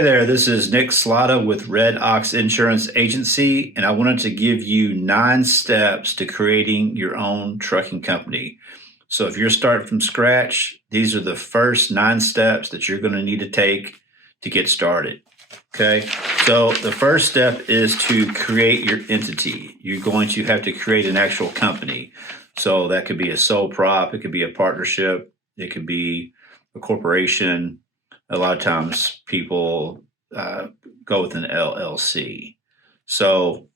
Hey there, this is Nick Slotta with Red Ox Insurance Agency, and I wanted to give you 9 steps to creating your own trucking company. So if you're starting from scratch, these are the first 9 steps that you're going to need to take to get started. Okay, so the first step is to create your entity. You're going to have to create an actual company. So that could be a sole prop, it could be a partnership, it could be a corporation. A lot of times people go with an LLC. So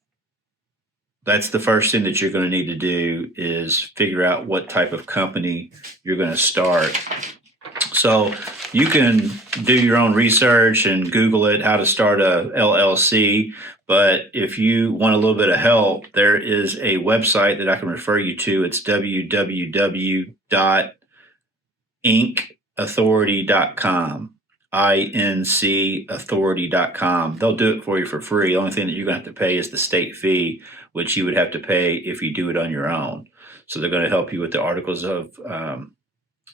that's the first thing that you're going to need to do is figure out what type of company you're going to start. So you can do your own research and Google it, how to start a LLC. But if you want a little bit of help, there is a website that I can refer you to. It's www.incauthority.com. incauthority.com. They'll do it for you for free. The only thing that you're going to have to pay is the state fee, which you would have to pay if you do it on your own. So they're going to help you with the articles of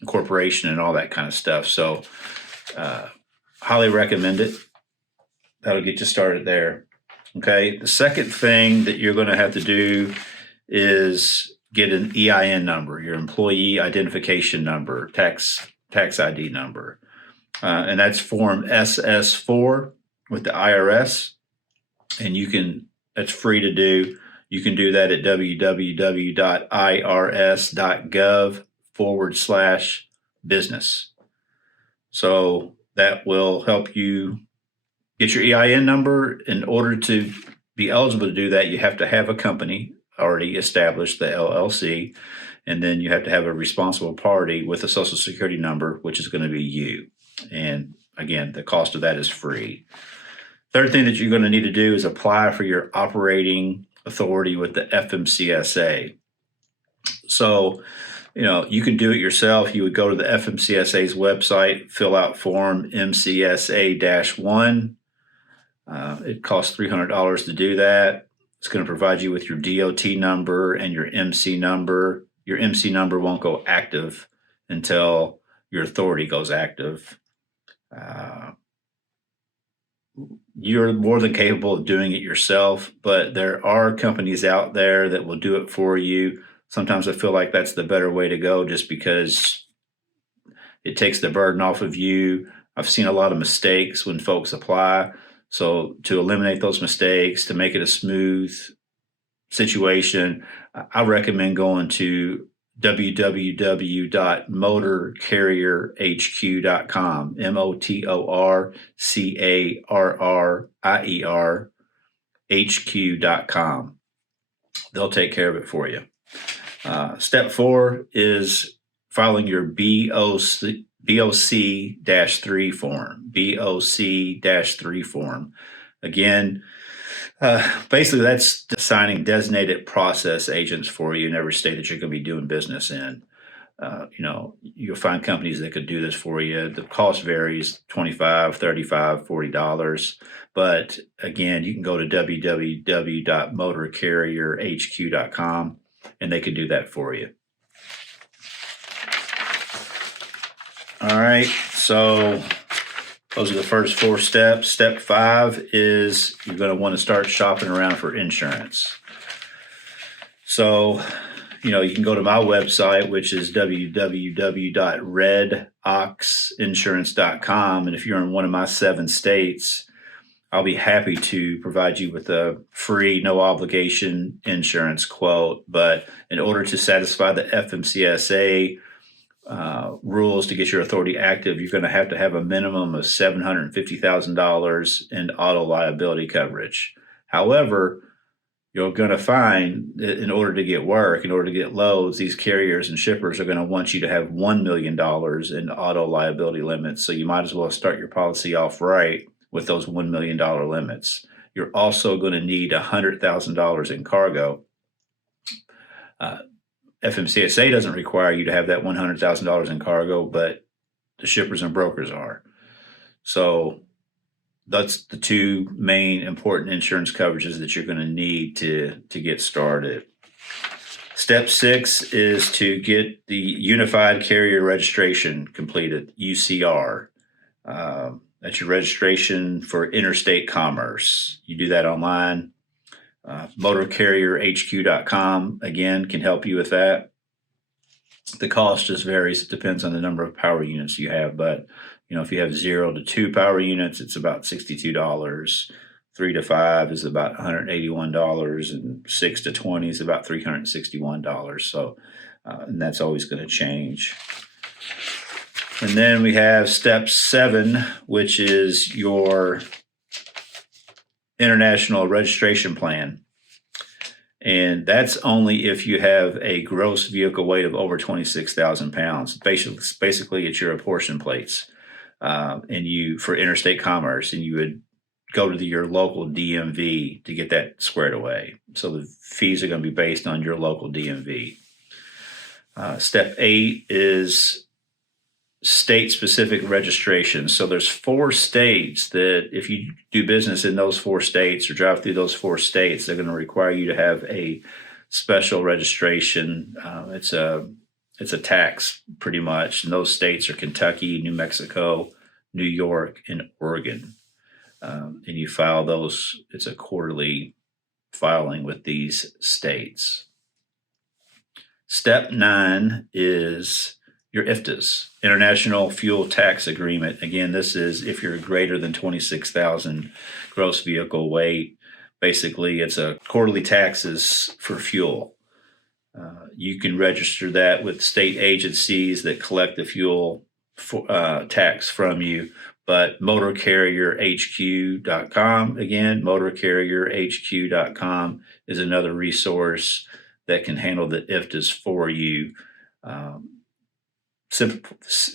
incorporation and all that kind of stuff. So highly recommend it. That'll get you started there. Okay. The second thing that you're going to have to do is get an EIN number, your employee identification number, tax ID number. And that's form SS4 with the IRS. And that's free to do. You can do that at www.irs.gov/business. So that will help you get your EIN number. In order to be eligible to do that, you have to have a company already established, the LLC, and then you have to have a responsible party with a social security number, which is going to be you. And again, the cost of that is free. Third thing that you're going to need to do is apply for your operating authority with the FMCSA. So, you can do it yourself. You would go to the FMCSA's website, fill out form MCSA-1. It costs $300 to do that. It's going to provide you with your DOT number and your MC number. Your MC number won't go active until your authority goes active. You're more than capable of doing it yourself, but there are companies out there that will do it for you. Sometimes I feel like that's the better way to go just because it takes the burden off of you. I've seen a lot of mistakes when folks apply. So to eliminate those mistakes, to make it a smooth situation, I recommend going to www.motorcarrierhq.com, motorcarrierhq.com. They'll take care of it for you. Step 4 is filing your BOC-3 form. BOC-3 form. Again, basically that's assigning designated process agents for you in every state that you're going to be doing business in. You'll find companies that could do this for you. The cost varies, $25, $35, $40. But again, you can go to www.motorcarrierhq.com and they could do that for you. All right, so those are the first 4 steps. Step 5 is you're going to want to start shopping around for insurance. So, you can go to my website, which is www.redoxinsurance.com. And if you're in one of my 7 states, I'll be happy to provide you with a free, no obligation insurance quote. But in order to satisfy the FMCSA rules to get your authority active, you're going to have a minimum of $750,000 in auto liability coverage. However, you're going to find that in order to get work, in order to get loads, these carriers and shippers are going to want you to have $1 million in auto liability limits. So you might as well start your policy off right with those $1 million limits. You're also going to need $100,000 in cargo. FMCSA doesn't require you to have that $100,000 in cargo, but the shippers and brokers are. So that's the 2 main important insurance coverages that you're going to need to get started. Step 6 is to get the Unified Carrier Registration completed, UCR. That's your registration for interstate commerce. You do that online. Motorcarrierhq.com, again, can help you with that. The cost just varies. It depends on the number of power units you have. But, if you have 0 to 2 power units, it's about $62. 3 to 5 is about $181, and 6 to 20 is about $361. So, and that's always going to change. And then we have step 7, which is your international registration plan. And that's only if you have a gross vehicle weight of over 26,000 pounds. Basically, it's your apportion plates, and for interstate commerce, and you would go to your local DMV to get that squared away. So the fees are going to be based on your local DMV. Step 8 is state-specific registration. So there's 4 states that if you do business in those 4 states or drive through those 4 states, they're going to require you to have a special registration. It's a tax pretty much. And those states are Kentucky, New Mexico, New York, and Oregon. And you file those. It's a quarterly filing with these states. Step 9 is your IFTAs, International Fuel Tax Agreement. Again, this is if you're greater than 26,000 gross vehicle weight. Basically, it's a quarterly taxes for fuel. You can register that with state agencies that collect the fuel tax from you. But motorcarrierhq.com, again, motorcarrierhq.com is another resource that can handle the IFTAs for you.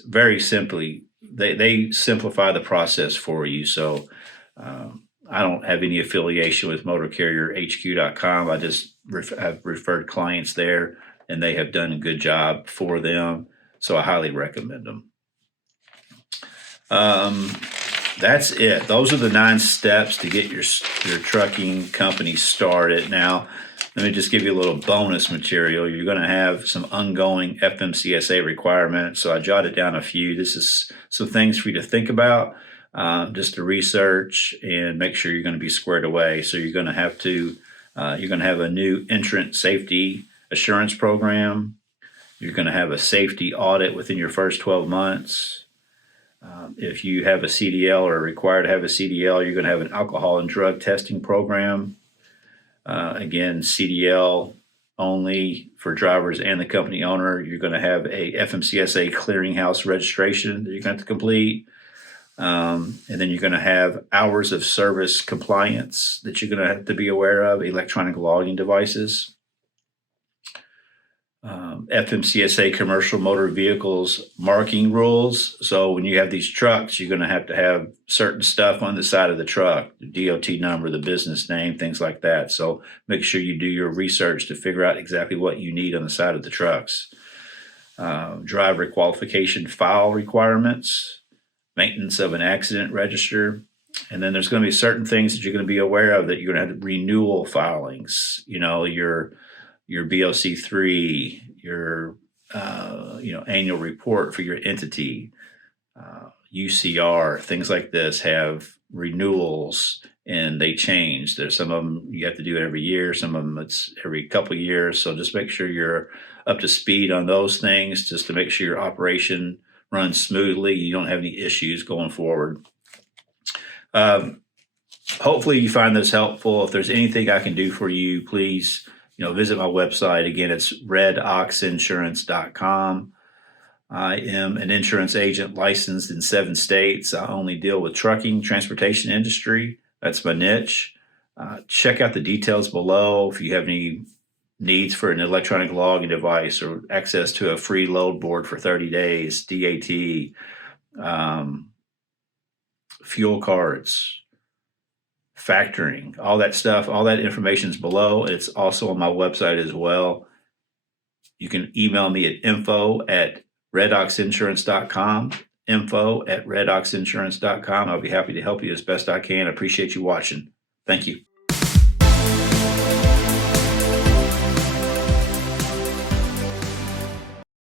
Very simply, they simplify the process for you. So I don't have any affiliation with motorcarrierhq.com. I just have referred clients there, and they have done a good job for them. So I highly recommend them. That's it. Those are the 9 steps to get your trucking company started. Now, let me just give you a little bonus material. You're going to have some ongoing FMCSA requirements. So I jotted down a few. This is some things for you to think about, just to research and make sure you're going to be squared away. So you're going to have a new entrant safety assurance program. You're going to have a safety audit within your first 12 months. If you have a CDL or are required to have a CDL, you're going to have an alcohol and drug testing program. Again, CDL only for drivers and the company owner. You're going to have a FMCSA clearinghouse registration that you're going to have to complete. And then you're going to have hours of service compliance that you're going to have to be aware of, electronic logging devices. FMCSA commercial motor vehicles marking rules. So when you have these trucks, you're going to have certain stuff on the side of the truck, the DOT number, the business name, things like that. So make sure you do your research to figure out exactly what you need on the side of the trucks. Driver qualification file requirements, maintenance of an accident register. And then there's going to be certain things that you're going to be aware of that you're going to have renewal filings, your BOC3, your annual report for your entity, UCR, things like this have renewals, and they change. There's some of them you have to do every year, some of them it's every couple of years. So just make sure you're up to speed on those things, just to make sure your operation runs smoothly. You don't have any issues going forward. Hopefully you find this helpful. If there's anything I can do for you, please visit my website. Again, it's redoxinsurance.com. I am an insurance agent licensed in 7 states. I only deal with trucking, transportation industry. That's my niche. Check out the details below if you have any needs for an electronic logging device or access to a free load board for 30 days, DAT, fuel cards, factoring, all that stuff, all that information is below. It's also on my website as well. You can email me at info@redoxinsurance.com, info@redoxinsurance.com. I'll be happy to help you as best I can. I appreciate you watching. Thank you.